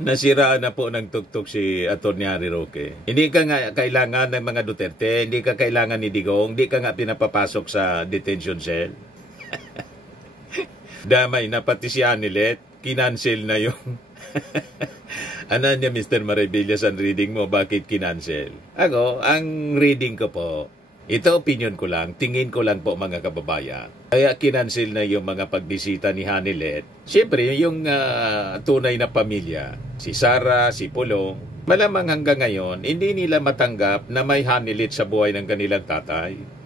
Nasiraan na po ng tuktok si Atty. Harry Roque. Hindi ka nga kailangan ng mga Duterte, hindi ka kailangan ni Digong, hindi ka nga pinapapasok sa detention cell. Damay na pati si Anilet, kinancel na yung... Ano niya, Mr. Maribillas, ang reading mo, bakit kinancel? Ako, ang reading ko po, ito opinion ko lang, tingin ko lang po mga kababayan. Kaya kinancel na yung mga pagbisita ni Hanilet. Siyempre, yung tunay na pamilya, si Sara, si Pulong, malamang hanggang ngayon, hindi nila matanggap na may Hanilet sa buhay ng kanilang tatay.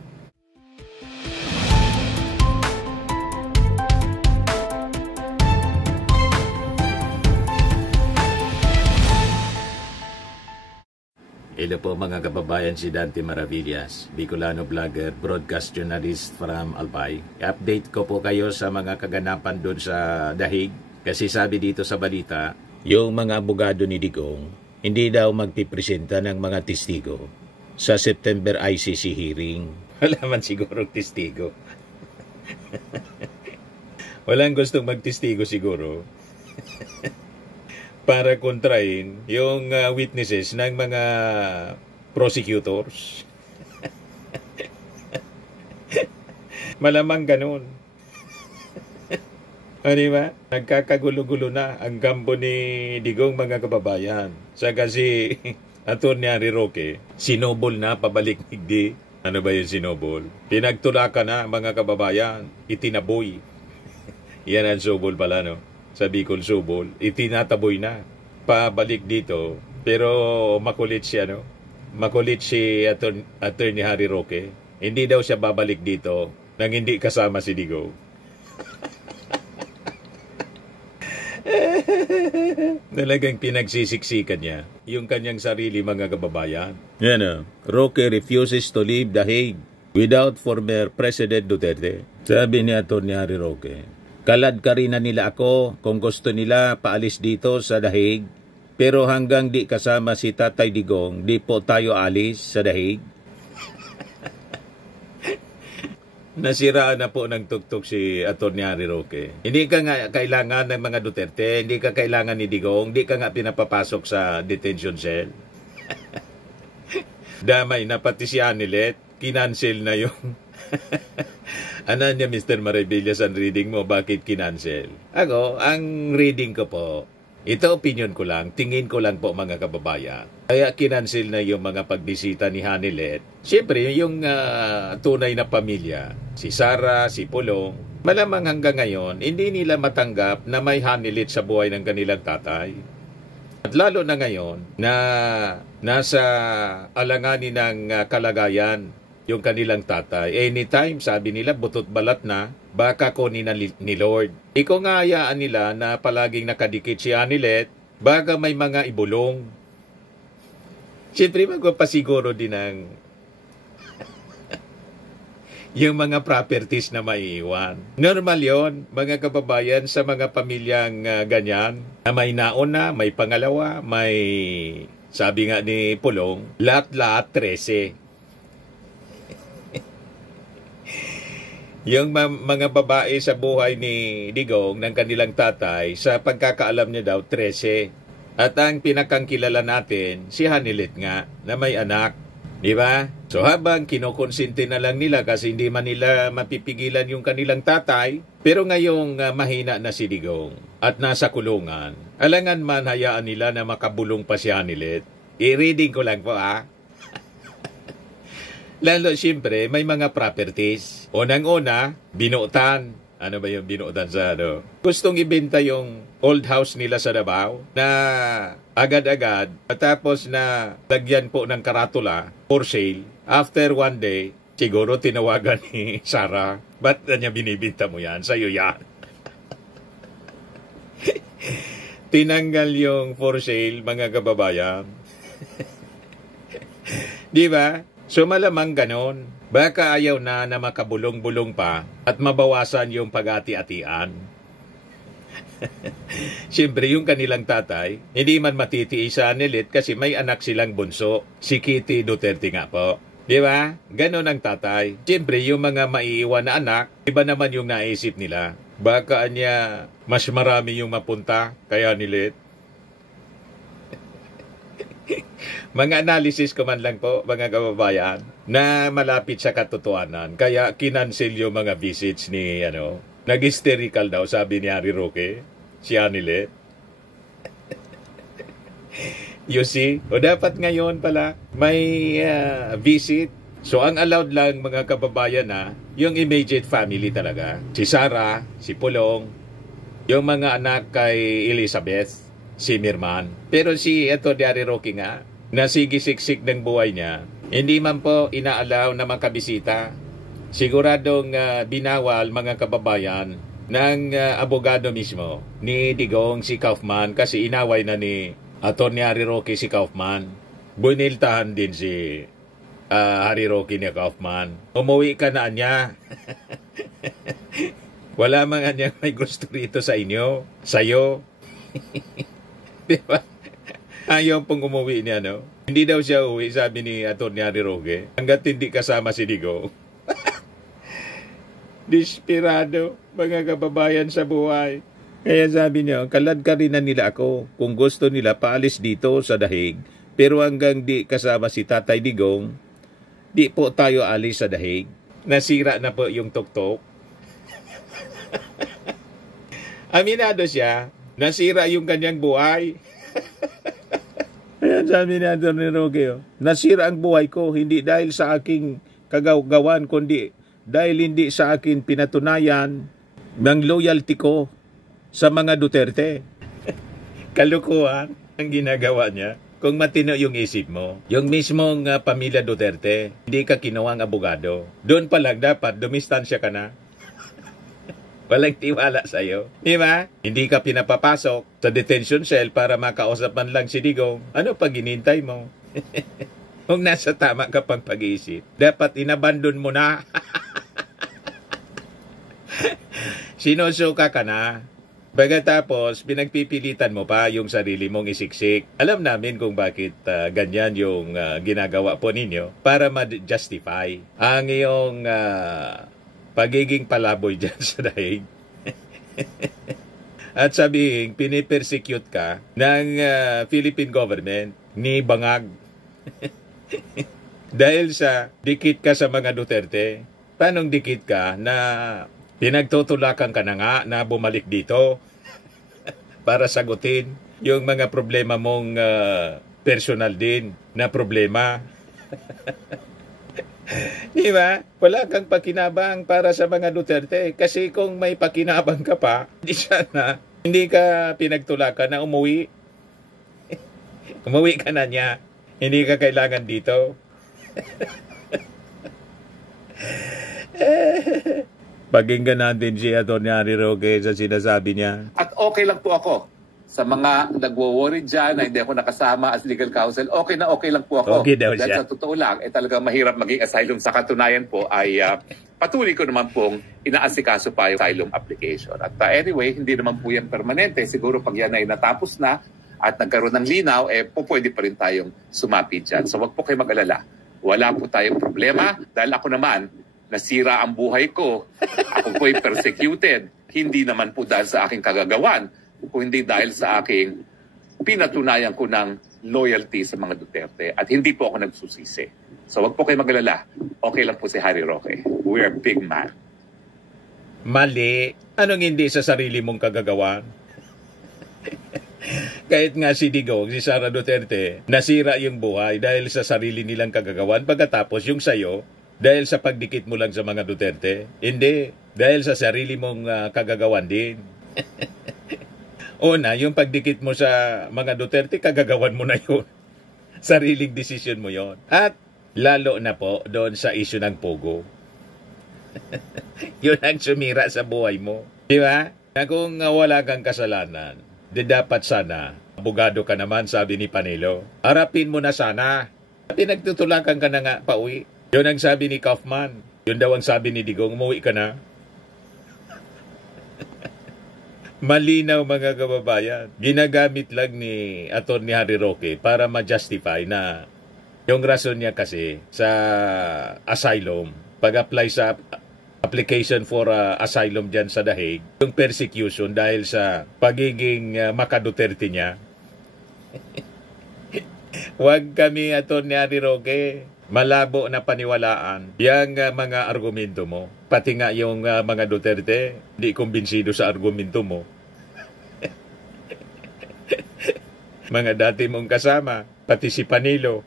Hello po mga kababayan, si Dante Maravillas, Bicolano vlogger, broadcast journalist from Albay. Update ko po kayo sa mga kaganapan doon sa Dahig. Kasi sabi dito sa balita, yung mga abogado ni Digong, hindi daw magpipresenta ng mga testigo sa September ICC hearing. Wala man siguro testigo. Walang gustong magtestigo siguro. Para kontrain yung witnesses ng mga prosecutors. Malamang ganun. Di ba? Nagkakagulo-gulo na ang gambo ni Digong, mga kababayan. Sa kasi Atty. Harry Roque, sinobol na pabalik nigdi. Ano ba yung sinobol? Pinagtulakan na, mga kababayan. Itinaboy. Yan ang sobol pala, no? Sa Bicol Subol, itinataboy na pabalik dito. Pero makulit siya, no? Makulit si Atty. Harry Roque. Hindi daw siya babalik dito nang hindi kasama si Digong. Talagang pinagsisiksikan niya yung kanyang sarili, mga kababayan. Yan o. Roque refuses to leave The Hague without former President Duterte. Sabi ni Atty. Harry Roque, kalad ka rin na nila ako kung gusto nila paalis dito sa Dahig. Pero hanggang di kasama si Tatay Digong, di po tayo alis sa Dahig. Nasiraan na po ng tuktok si Atty. Harry Roque. Hindi ka nga kailangan ng mga Duterte, hindi ka kailangan ni Digong, hindi ka nga pinapapasok sa detention cell. Damay na pati si Anilet, kinancel na yung... Ano niya, Mr. Maribillas, ang reading mo, bakit kinancel? Ako, ang reading ko po, ito opinion ko lang, tingin ko lang po, mga kababayan. Kaya kinancel na yung mga pagbisita ni Hanilet. Siyempre, yung tunay na pamilya, si Sara, si Pulong, malamang hanggang ngayon, hindi nila matanggap na may Hanilet sa buhay ng kanilang tatay. At lalo na ngayon, na nasa alanganin ng kalagayan, yung kanilang tatay. Anytime, sabi nila, butot balat na, baka kunin na ni Lord. Iko nga hayaan nila na palaging nakadikit si Anilet, baka may mga ibulong. Siyempre, magpapasiguro din ng yung mga properties na maiiwan. Normal yon, mga kababayan, sa mga pamilyang ganyan, na may nauna, may pangalawa, may, sabi nga ni Pulong, lahat-lahat 13. Yung mga babae sa buhay ni Digong ng kanilang tatay, sa pagkakaalam niya daw, 13. At ang pinakangkilala natin, si Hanilet nga, na may anak. Di ba? So habang kinukonsinti na lang nila kasi hindi man nila mapipigilan yung kanilang tatay, pero ngayong mahina na si Digong at nasa kulungan, alangan man hayaan nila na makabulong pa si Hanilet. I-reading ko lang po, Lalo, siyempre, may mga properties. Unang-una, binutan. Ano ba yung binutan sa ano? Gustong ibenta yung old house nila sa Davao na agad-agad. Tapos na lagyan po ng karatula for sale. After one day, siguro tinawagan ni Sara, ba't na niya binibinta mo yan? Sa'yo yan. Tinanggal yung for sale, mga kababayan. Di ba? So malamang ganon. Baka ayaw na makabulong-bulong pa at mabawasan yung pag-ati-atian. Siyempre, yung kanilang tatay, hindi man matitiis sa Anilet kasi may anak silang bunso, si Kitty Duterte nga po. Di ba? Ganon ang tatay. Siyempre, yung mga maiiwan na anak, iba naman yung naisip nila. Baka niya mas marami yung mapunta kay Anilet. Mga analysis ko man lang po, mga kababayan, na malapit sa katotohanan. Kaya kinancel yung mga visits ni, nag-hysterical daw, sabi ni Harry Roque, si Anilet. You see? O dapat ngayon pala, may visit. So ang allowed lang mga kababayan yung immediate family talaga. Si Sarah, si Pulong, yung mga anak kay Elizabeth, si Mirman. Pero si Harry Roque nga, na sigisiksik ng buhay niya, hindi man po inaalaw na makabisita. Siguradong binawal mga kababayan ng abogado mismo ni Digong si Kaufman kasi inaway na ni Atty. Harry Roque si Kaufman. Buniltahan din si Harry Roque ni Kaufman. Umuwi ka na niya. Wala mga niya may gusto rito sa inyo, sa'yo. Diba? Ayaw pong umuwi niya, no? Hindi daw siya uwi, sabi ni Atty. Harry Roque, hanggat hindi kasama si Digong. Desperado, mga kababayan sa buhay. Kaya sabi niya, kalad ka rin na nila ako. Kung gusto nila, paalis dito sa dahig. Pero hanggang di kasama si Tatay Digong, di po tayo alis sa dahig. Nasira na po yung tuktok. Aminado siya, nasira yung kanyang buhay. Ayan sabi ni Atty. Roque, nasira ang buhay ko, hindi dahil sa aking kagagawan, kundi dahil hindi sa akin pinatunayan ng loyalty ko sa mga Duterte. Kalukuhan ang ginagawa niya. Kung matino yung isip mo, yung mismong pamilya Duterte, hindi ka kinuwang abogado. Doon pa lang dapat dumistansya ka na. Walang tiwala sa'yo. Di ba? Hindi ka pinapapasok sa detention cell para makausap man lang si Digong. Ano pag inintay mo? Kung nasa tama ka pang pag-iisip, dapat inabandon mo na. Sinusuka ka na. Pagkatapos, pinagpipilitan mo pa yung sarili mong isiksik. Alam namin kung bakit ganyan yung ginagawa po ninyo para ma-justify ang iyong pagiging palaboy dyan sa daig. At sabihin, pinipersecute ka ng Philippine government ni Bangag. Dahil sa dikit ka sa mga Duterte. Paanong dikit ka na pinagtutulakan ka na nga na bumalik dito para sagutin yung mga problema mong personal din na problema. Di ba? Wala kang pakinabang para sa mga Duterte. Kasi kung may pakinabang ka pa, di sana hindi ka pinagtulakan na umuwi. Umuwi ka na niya. Hindi ka kailangan dito. Pakinggan natin si Atty. Harry Roque sa sinasabi niya. At okay lang po ako. Sa mga nagwo-worry dyan na hindi ako nakasama as legal counsel, okay lang po ako. Okay daw siya. Dahil sa totoo lang, talagang mahirap maging asylum. Sa katunayan po ay patuloy ko naman pong inaasikaso pa yung asylum application. At anyway, hindi naman po yan permanente. Siguro pag yan ay natapos na at nagkaroon ng linaw, pwede pa rin tayong sumapit dyan. So wag po kayo mag-alala. Wala po tayong problema dahil ako naman, nasira ang buhay ko. Ako po'y persecuted. Hindi naman po dahil sa aking kagagawan, kung hindi dahil sa aking pinatunayan ko ng loyalty sa mga Duterte at hindi po ako nagsusisi. So wag po kayo mag-alala. Okay lang po si Harry Roque. We're a big man. Mali. Anong hindi sa sarili mong kagagawan? Kahit nga si Digong, si Sara Duterte, nasira yung buhay dahil sa sarili nilang kagagawan pagkatapos yung sayo, dahil sa pagdikit mo lang sa mga Duterte. Hindi. Dahil sa sarili mong kagagawan din. Una, yung pagdikit mo sa mga Duterte, kagagawan mo na yun. Sariling desisyon mo yon. At lalo na po doon sa issue ng Pogo. Yun ang sumira sa buhay mo. Di ba? Na kung wala kang kasalanan, dapat sana, abogado ka naman, sabi ni Panelo. Harapin mo na sana. Pinagtutulakan ka na nga pauwi. Yun ang sabi ni Kaufman. Yun daw ang sabi ni Digong, umuwi ka na. Malinaw mga kababayan. Ginagamit lang ni Atty. Harry Roque para ma-justify na yung rason niya kasi sa asylum, pag-apply sa application for asylum dyan sa Dahig, yung persecution dahil sa pagiging maka-Duterte niya. Huwag kami, Atty. Roque, malabo na paniwalaan yang mga argumento mo. Pati nga yung mga Duterte, di kumbinsido sa argumento mo. Mga dati mong kasama, pati si Panilo.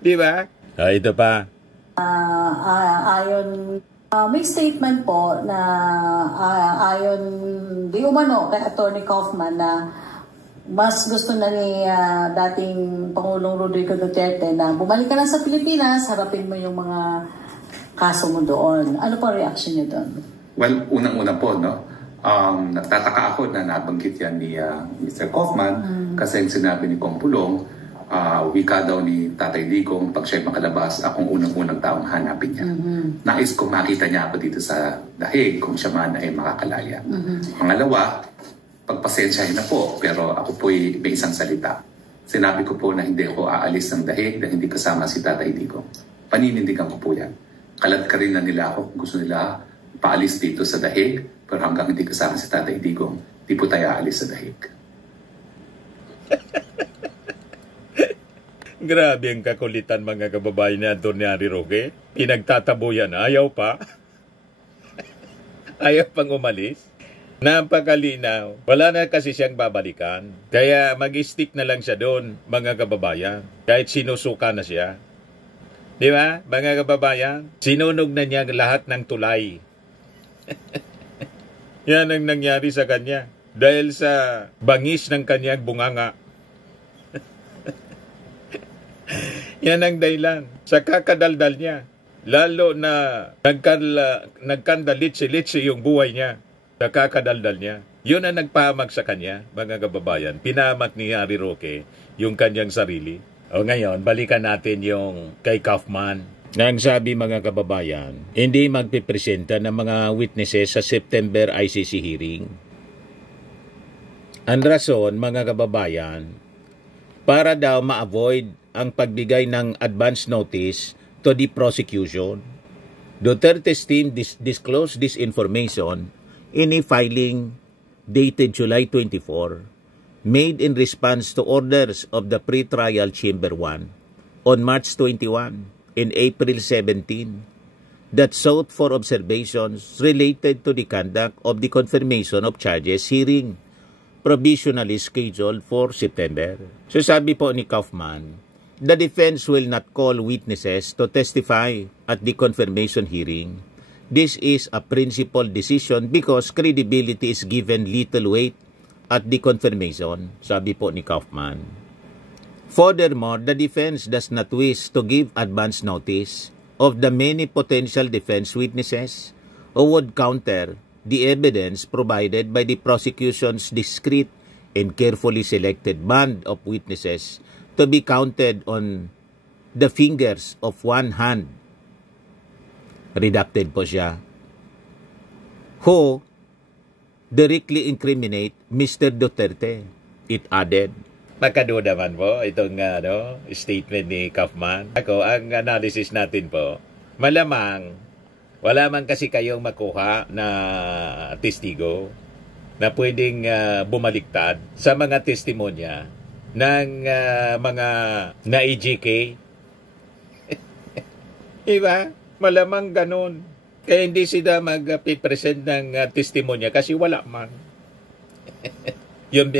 Di ba? Ito pa. May statement po na ayon di umano kay Atty. Kaufman na mas gusto na ni dating Pangulong Rodrigo Duterte na bumalik ka na sa Pilipinas, harapin mo yung mga kaso mo doon. Ano po reaction niyo doon? Well, unang-una po, no? Nagtataka ako na nabanggit yan ni Mr. Kaufman kasi yung sinabi ni Kong Pulong, wika daw ni Tatay Digong, pag siya'y makalabas, akong unang-unang taong hanapin niya. Nais kong makita niya ako dito sa dahig kung siya man ay makakalaya. Pangalawa, pagpasensyahin na po, pero ako po'y may isang salita. Sinabi ko po na hindi ako aalis ng dahig na hindi kasama si Tatay Digong. Paninindigan ko po yan. Kalat ka rin na nila ako, gusto nila paalis dito sa dahig, pero hanggang hindi kasama si Tatay Digong, di po tayo aalis sa dahig. Grabe ang kakulitan mga kababayan ni Atty. Roque. Pinagtatabuyan, ayaw pa. Ayaw pang umalis. Napakalinaw. Wala na kasi siyang babalikan. Kaya mag-stick na lang siya doon, mga kababayan. Kahit sinusuka na siya. Di ba, mga kababayan? Sinunog na niya lahat ng tulay. Yan ang nangyari sa kanya. Dahil sa bangis ng kanyang bunganga. Yan ang dahilan. Sa kakadaldal niya. Lalo na nagkandalit-litsi yung buhay niya. Sa kakadaldal niya. Yun ang nagpahamak sa kanya, mga kababayan. Pinahamak ni Harry Roque yung kanyang sarili. O ngayon, balikan natin yung kay Kaufman. Nang sabi mga kababayan, hindi magpipresenta ng mga witnesses sa September ICC hearing. Ang rason, mga kababayan, para daw ma-avoid ang pagbigay ng advance notice to the prosecution. Duterte's team disclosed this information in a filing dated July 24, made in response to orders of the Pre-Trial Chamber 1 on March 21 and April 17 that sought for observations related to the conduct of the confirmation of charges hearing provisionally scheduled for September. So sabi po ni Kaufman, the defense will not call witnesses to testify at the confirmation hearing. This is a principled decision because credibility is given little weight at the confirmation, sabi po ni Kaufman. Furthermore, the defense does not wish to give advance notice of the many potential defense witnesses who would counter the evidence provided by the prosecution's discreet and carefully selected band of witnesses to be counted on the fingers of one hand. Redacted po siya. Who directly incriminate Mr. Duterte, it added. Makaduda man po itong statement ni Kaufman. Ako, ang analysis natin po, malamang wala man kasi kayong makuha na testigo na pwedeng bumaliktad sa mga testimonya ng mga na-EJK. Diba? Malamang ganun. Kaya hindi sila mag-present ng testimonya kasi wala man. Yung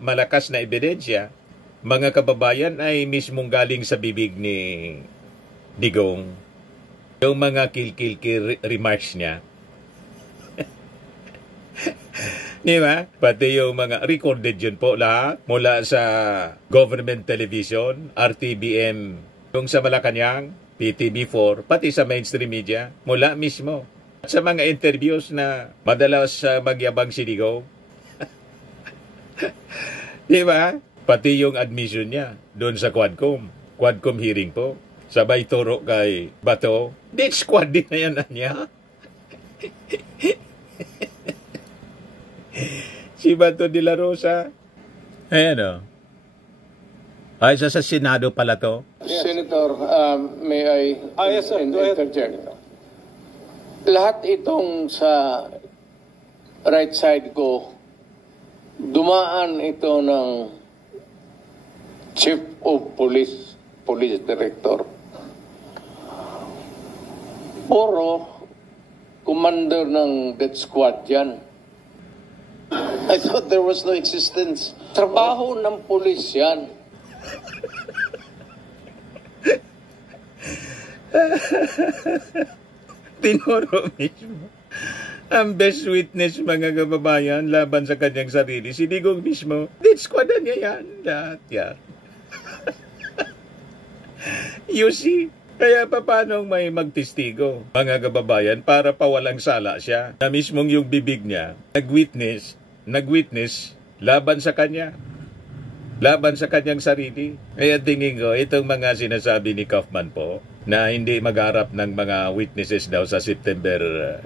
malakas na ebidensya, mga kababayan, ay mismong galing sa bibig ni Digong. Yung mga kill remarks niya. Di ba? Pati yung mga recorded yun po lahat. Mula sa government television, RTBM, yung sa Malacanang, PTV4, pati sa mainstream media, mula mismo. At sa mga interviews na madalas magyabang si Digong. Di ba? Pati yung admission niya doon sa Quadcom hearing po. Sabay turo kay Bato. Death squad din na yan na niya. Si Bato de la Rosa. Ayan o. Ay, sa Senado pala to. Senator, may I yes, sir. Go ahead. interject? Lahat itong sa right side ko, dumaan ito ng Chief of Police, Police Director. Puro commander ng death squad yan. I thought there was no existence. Trabaho ng pulis yan. Tinuro mismo. Ang best witness, mga kababayan, laban sa kanyang sarili, si Digong mismo. Death squad niya yan. Lahat yan. You see? Kaya paano may magtestigo, mga kababayan, para pawalang sala siya? Na mismong yung bibig niya, nag-witness laban sa kanya. Laban sa kanyang sarili. Kaya tingin ko, itong mga sinasabi ni Kaufman po, na hindi magharap ng mga witnesses daw sa September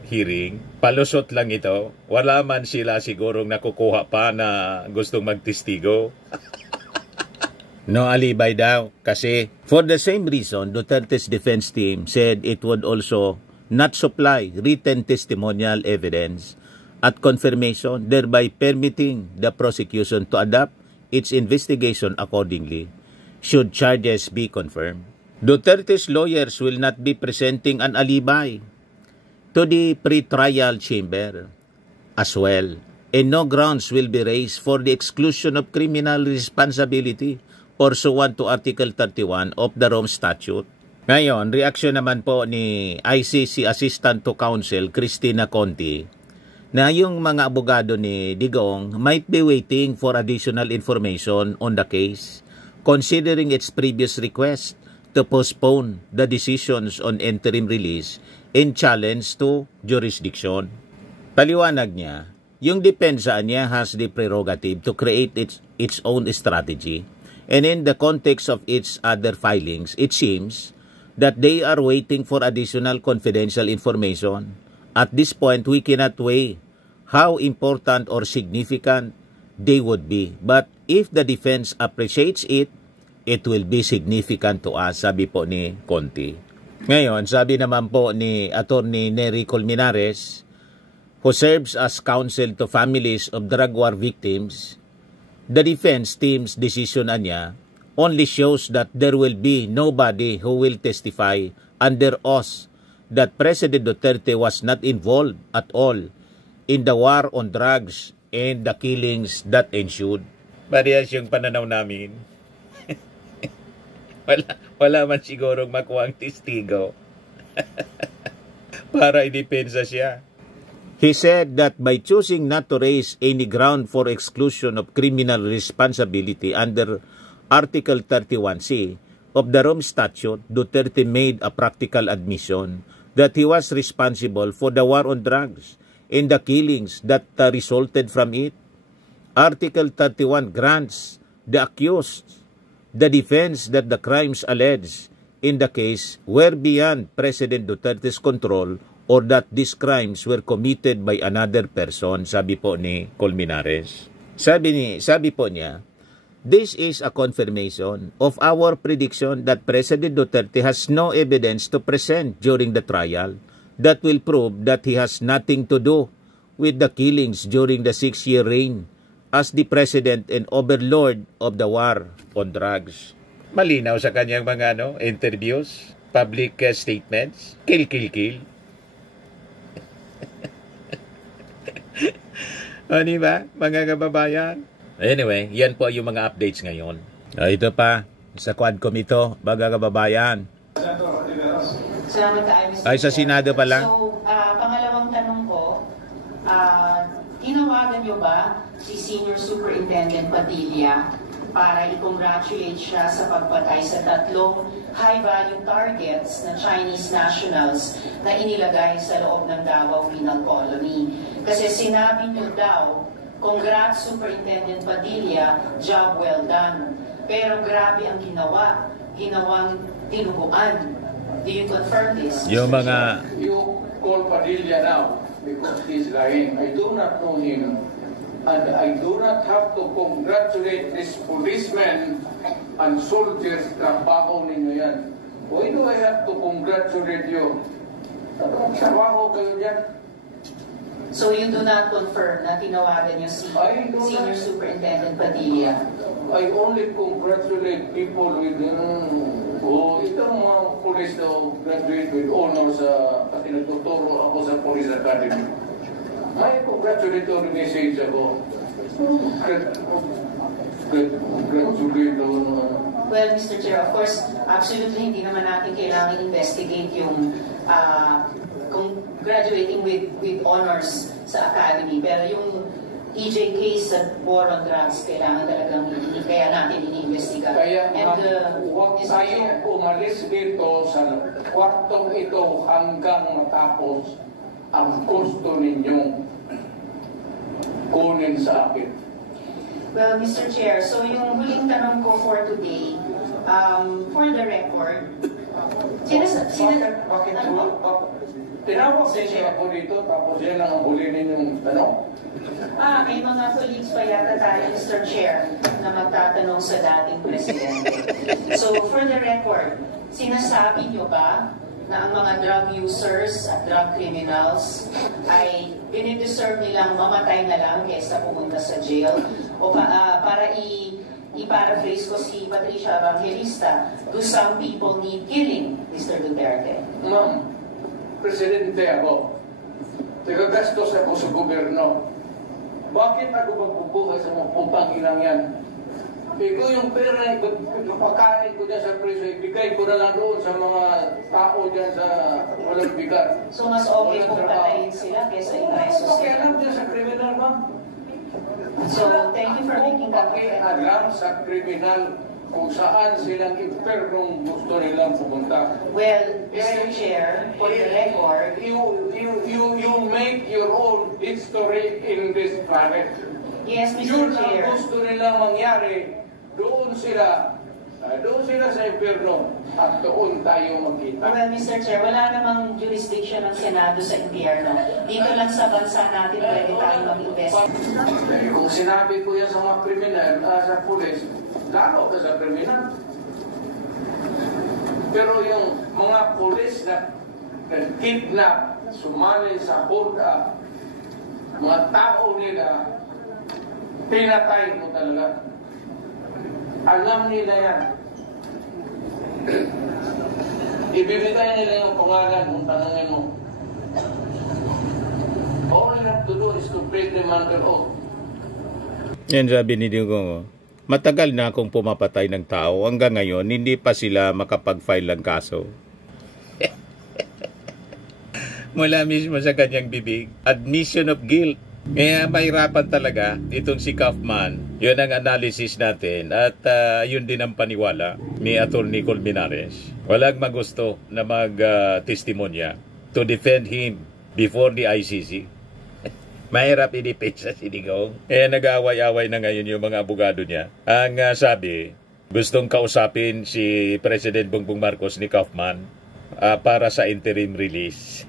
hearing, palusot lang ito. Wala man sila sigurong nakukuha pa na gustong magtestigo. No alibay daw kasi for the same reason, Duterte's defense team said it would also not supply written testimonial evidence at confirmation, thereby permitting the prosecution to adapt its investigation accordingly should charges be confirmed. Duterte's lawyers will not be presenting an alibi to the pre-trial chamber as well, and no grounds will be raised for the exclusion of criminal responsibility pursuant to Article 31 of the Rome Statute. Ngayon, reaksyon naman po ni ICC Assistant to Counsel Cristina Conti na yung mga abogado ni Digong might be waiting for additional information on the case, considering its previous request to postpone the decisions on interim release and challenge to jurisdiction. Paliwanag niya, yung depensa niya has the prerogative to create its own strategy. And in the context of its other filings, it seems that they are waiting for additional confidential information. At this point, we cannot weigh how important or significant they would be. But if the defense appreciates it, it will be significant to us, sabi po ni Conti. Ngayon, sabi naman po ni Attorney Nery Colmenares, who serves as counsel to families of drug war victims, the defense team's decision niya only shows that there will be nobody who will testify under oath that President Duterte was not involved at all in the war on drugs and the killings that ensued. Parehas yung pananaw namin. wala man sigurong makuha ang testigo para idepensa siya. He said that by choosing not to raise any ground for exclusion of criminal responsibility under Article 31C of the Rome Statute, Duterte made a practical admission that he was responsible for the war on drugs and the killings that resulted from it. Article 31 grants the accused the defense that the crimes alleged in the case were beyond President Duterte's control or that these crimes were committed by another person, sabi po ni Colmenares. Sabi po niya, this is a confirmation of our prediction that President Duterte has no evidence to present during the trial that will prove that he has nothing to do with the killings during the 6-year reign as the President and overlord of the war on drugs. Malinaw sa kanyang mga interviews, public statements, kill. O, diba, mga kababayan? Anyway, yan po yung mga updates ngayon. Ito pa, sa Quadcom ito, mga kababayan. Salamat tayo, Mr. Ay, sa Senado pa lang. So, pangalawang tanong ko, tinawagan niyo ba si Senior Superintendent Padilla para i-congratulate siya sa pagpatay sa 3 high-value targets na Chinese nationals na inilagay sa loob ng Davao Penal Colony? Kasi sinabi niyo daw, congrats Superintendent Padilla, job well done. Pero grabe ang ginawang tinuguan. Do you confirm this? Yung mga... You call Padilla now because he's lying. I do not know him. And I do not have to congratulate these policemen and soldiers. Trabaho ninyo yan. Why do I have to congratulate you? Trabaho kayo yan. So you do not confirm na tinawagan niyo si Senior Superintendent Padilla? I only congratulate people with itong mga police na graduate with honors pati nagtuturo ako sa Police Academy. May congratulatory message ako. Congratulate ako naman. Well, Mr. Chair, of course, absolutely hindi naman natin kailangan investigate yung kung graduating with honors sa academy. Pero yung EJ case sa war on drugs, kailangan talagang kaya natin iniimbestiga. Kaya huwag tayong umalis dito sa kwartong ito hanggang matapos ang gusto ninyong kunin sa akin. Well, Mr. Chair, so yung huling tanong ko for today, for the record, tinawag niyo ako dito, tapos yan ang huli ninyong tanong. May mga colleagues pa yata tayo, Mr. Chair, na magtatanong sa dating presidente. So, for the record, sinasabi niyo ba na ang mga drug users at drug criminals ay dinideserve nilang mamatay na lang kaysa pumunta sa jail? O para i-paraphrase ko si Patricia Evangelista, do some people need killing, Mr. Duterte? Ma'am, presidente ako. Tagagastos ako sa gobyerno. Bakit ako magbubuhay sa mga pumpang ilang yan? Ikaw yung pera na ipapakain ko dyan sa preso, ibigay ko na lang doon sa mga tao dyan sa walang bigat. So mas okay kung patayin sila kaysa i-preso sila? Pakialam dyan sa kriminal, ma'am. So, thank you for making that point. Pakialam sa kriminal kung saan silang impernong gusto nilang pumunta. Well, Mr. Chair, for the record, You make your own history in this planet. yes, Mr. Yun ang Chair. gusto nilang mangyari. Doon sila sa impyerno at doon tayo magkita. Well, Mr. Chair, wala namang jurisdiction ng Senado sa impyerno. Dito lang sa bansa natin pwede tayo mag-invest. Kung sinabi ko yan sa mga kriminal, sa pulis, lalo ka sa kriminal. Pero yung mga pulis na kidnap, sumali sa hurda, mga tao nila, pinatay mo talaga. Alam nila yan. Ibibigay nila yung pangalan kung tanongin mo. All you have to do is to break them under oath. Yan sabi ni Digong, matagal na akong pumapatay ng tao. Hanggang ngayon, hindi pa sila makapag-file ng kaso. Mula mismo sa kanyang bibig, admission of guilt. Kaya mahirapan talaga itong si Kaufman. Yun ang analysis natin at yun din ang paniwala ni Atty. Colmenares. Walang magusto na mag-testimonya to defend him before the ICC. Mahirap i-defend sa Digong. Kaya nag-away-away na ngayon yung mga abogado niya. Ang sabi, gustong kausapin si President Bongbong Marcos ni Kaufman para sa interim release.